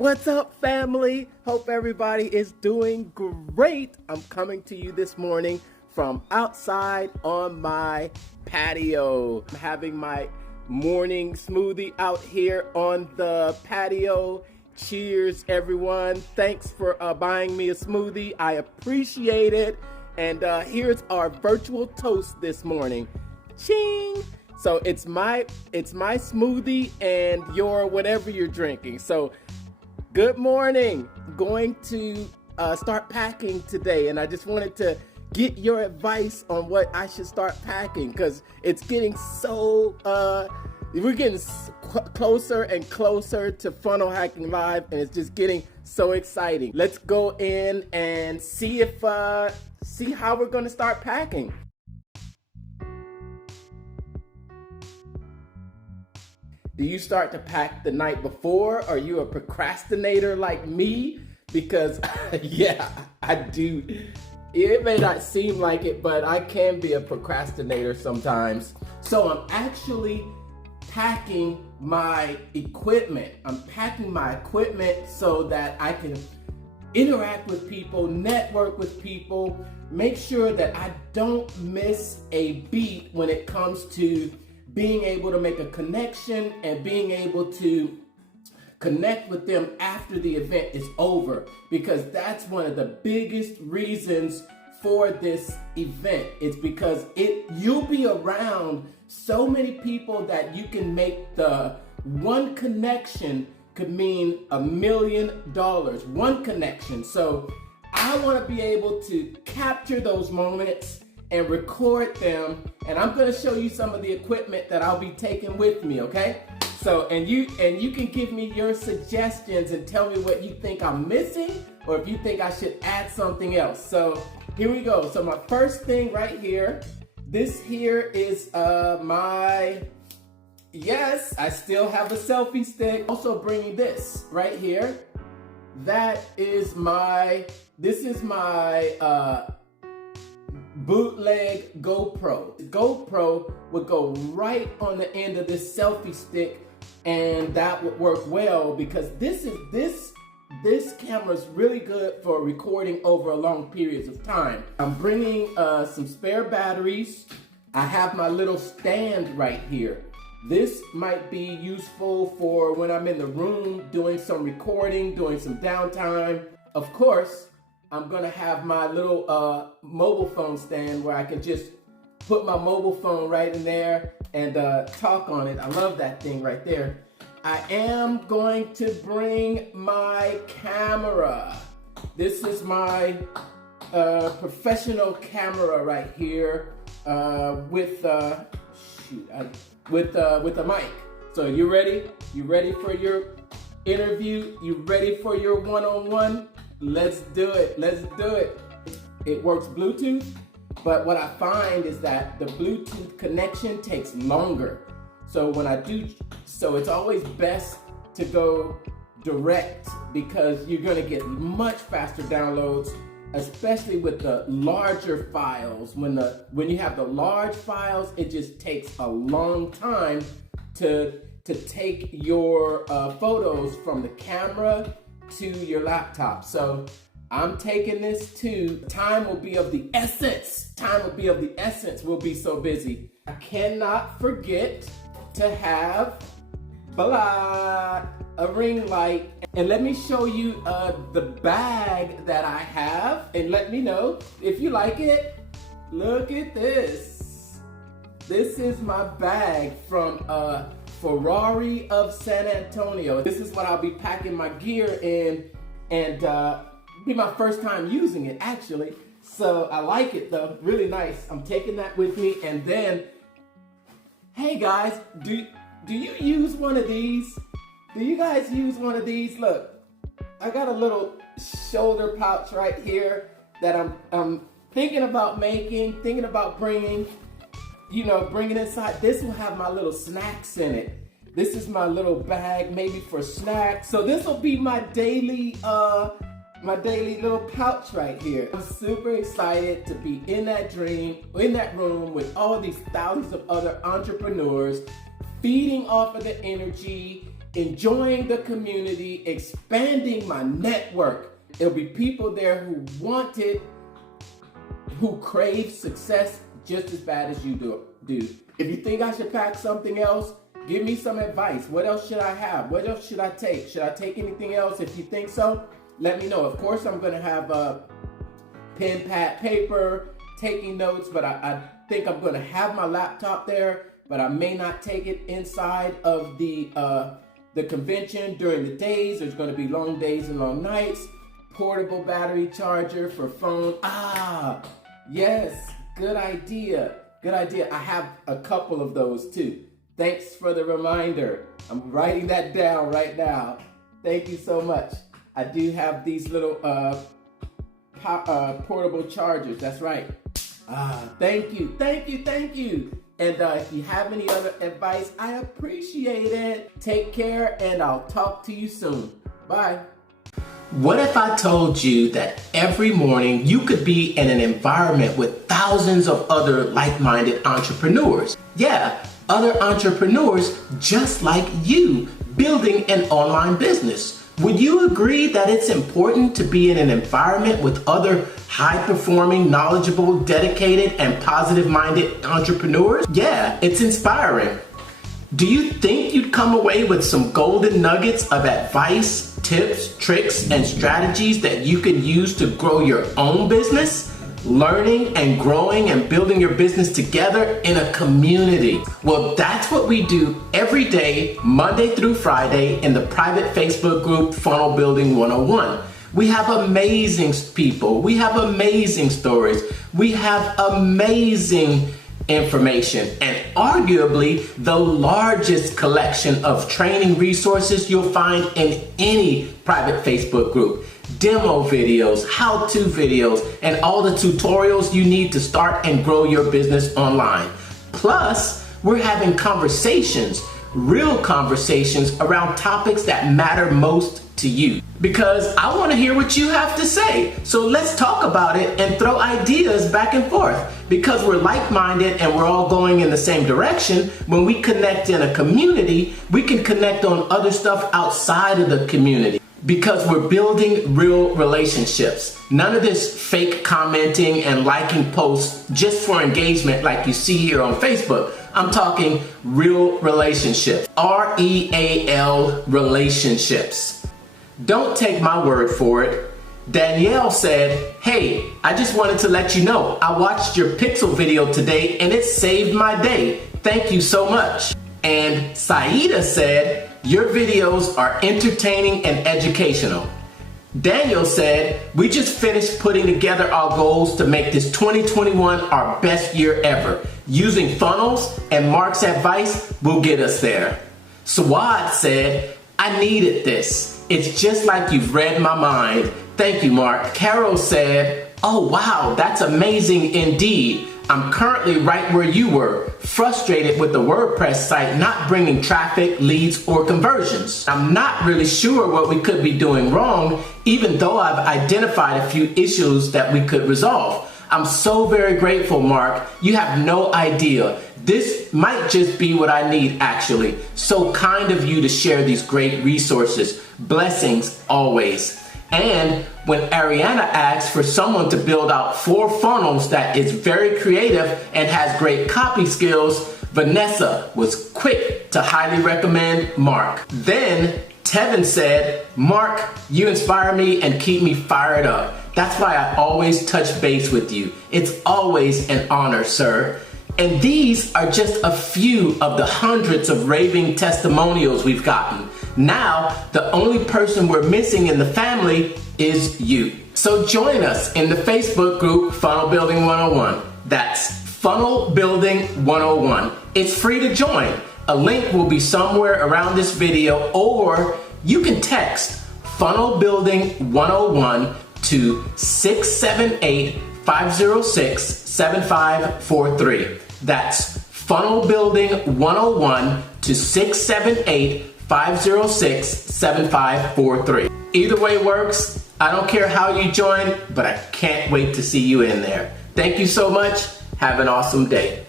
What's up, family? Hope everybody is doing great. I'm coming to you this morning from outside on my patio. I'm having my morning smoothie out here on the patio. Cheers, everyone. Thanks for buying me a smoothie. I appreciate it. And here's our virtual toast this morning. Ching! So it's my smoothie and your whatever you're drinking. So good morning. I'm going to start packing today, and I just wanted to get your advice on what I should start packing because it's getting so we're getting closer and closer to Funnel Hacking Live, and it's just getting so exciting. Let's go in and see how we're going to start packing. Do you start to pack the night before? Are you a procrastinator like me? Because yeah, I do. It may not seem like it, but I can be a procrastinator sometimes. So I'm actually packing my equipment. I'm packing my equipment so that I can interact with people, network with people, make sure that I don't miss a beat when it comes to being able to make a connection and being able to connect with them after the event is over, because that's one of the biggest reasons for this event. It's because you'll be around so many people that you can make the one connection could mean $1 million. One connection. So I want to be able to capture those moments and record them, and I'm gonna show you some of the equipment that I'll be taking with me, okay? So, and you can give me your suggestions and tell me what you think I'm missing, or if you think I should add something else. So, here we go. So my first thing right here, this here is yes, I still have a selfie stick. Also bringing this right here. This is my bootleg GoPro. The GoPro would go right on the end of this selfie stick, and that would work well because this camera is really good for recording over long periods of time. I'm bringing some spare batteries. I have my little stand right here. This might be useful for when I'm in the room doing some recording, doing some downtime. Of course, I'm gonna have my little mobile phone stand where I can just put my mobile phone right in there and talk on it. I love that thing right there. I am going to bring my camera. This is my professional camera right here with a mic. So you ready? You ready for your interview? You ready for your one-on-one? Let's do it. Let's do it. It works Bluetooth, but what I find is that the Bluetooth connection takes longer. So it's always best to go direct because you're going to get much faster downloads, especially with the larger files. When you have the large files, it just takes a long time to take your photos from the camera to your laptop. So I'm taking this too. Time will be of the essence. Time will be of the essence. We'll be so busy. I cannot forget to have a ring light. And let me show you the bag that I have, and let me know if you like it. Look at this. This is my bag from Ferrari of San Antonio. This is what I'll be packing my gear in, and be my first time using it actually. So I like it though, really nice. I'm taking that with me. And then, hey guys, do you use one of these? Do you guys use one of these? Look, I got a little shoulder pouch right here that I'm thinking about making, thinking about bringing inside. This will have my little snacks in it. This is my little bag, maybe for snacks. So this will be my daily little pouch right here. I'm super excited to be in that room with all these thousands of other entrepreneurs, feeding off of the energy enjoying the community, expanding my network. There'll be people there who want it, who crave success just as bad as you do. If you think I should pack something else, give me some advice. What else should I have? What else should I take? Should I take anything else? If you think so, let me know. Of course, I'm going to have a pen, pad, paper, taking notes, but I think I'm going to have my laptop there, but I may not take it inside of the convention during the days. There's going to be long days and long nights. Portable battery charger for phone. Yes, good idea. Good idea. I have a couple of those too. Thanks for the reminder. I'm writing that down right now. Thank you so much. I do have these little portable chargers. That's right. Thank you. And if you have any other advice, I appreciate it. Take care, and I'll talk to you soon. Bye. What if I told you that every morning you could be in an environment with thousands of other like-minded entrepreneurs? Yeah, other entrepreneurs just like you, building an online business. Would you agree that it's important to be in an environment with other high-performing, knowledgeable, dedicated, and positive-minded entrepreneurs? Yeah, it's inspiring. Do you think you'd come away with some golden nuggets of advice, tips, tricks, and strategies that you can use to grow your own business? Learning and growing and building your business together in a community. Well, that's what we do every day, Monday through Friday, in the private Facebook group Funnel Building 101. We have amazing people. We have amazing stories. We have amazing information, and arguably the largest collection of training resources you'll find in any private Facebook group. Demo videos, how-to videos, and all the tutorials you need to start and grow your business online. Plus, we're having conversations, real conversations around topics that matter most to you. Because I want to hear what you have to say. So let's talk about it and throw ideas back and forth. Because we're like-minded and we're all going in the same direction, when we connect in a community, we can connect on other stuff outside of the community. Because we're building real relationships. None of this fake commenting and liking posts just for engagement like you see here on Facebook. I'm talking real relationships. R-E-A-L relationships. Don't take my word for it. Danielle said, hey, I just wanted to let you know, I watched your pixel video today and it saved my day. Thank you so much. And Saida said, your videos are entertaining and educational. Daniel said, we just finished putting together our goals to make this 2021 our best year ever. Using funnels and Mark's advice will get us there. Swad said, I needed this. It's just like you've read my mind. Thank you, Mark. Carol said, oh wow, that's amazing indeed. I'm currently right where you were, frustrated with the WordPress site not bringing traffic, leads, or conversions. I'm not really sure what we could be doing wrong, even though I've identified a few issues that we could resolve. I'm so very grateful, Mark. You have no idea. This might just be what I need, actually. So kind of you to share these great resources. Blessings always. And when Ariana asks for someone to build out 4 funnels that is very creative and has great copy skills, Vanessa was quick to highly recommend Mark. Then Tevin said, Mark, you inspire me and keep me fired up. That's why I always touch base with you. It's always an honor, sir. And these are just a few of the hundreds of raving testimonials we've gotten. Now, the only person we're missing in the family is you. So join us in the Facebook group Funnel Building 101. That's Funnel Building 101. It's free to join. A link will be somewhere around this video, or you can text Funnel Building 101 to 678-506-7543. That's Funnel Building 101 to 678-506-7543. Either way works. I don't care how you join, but I can't wait to see you in there. Thank you so much. Have an awesome day.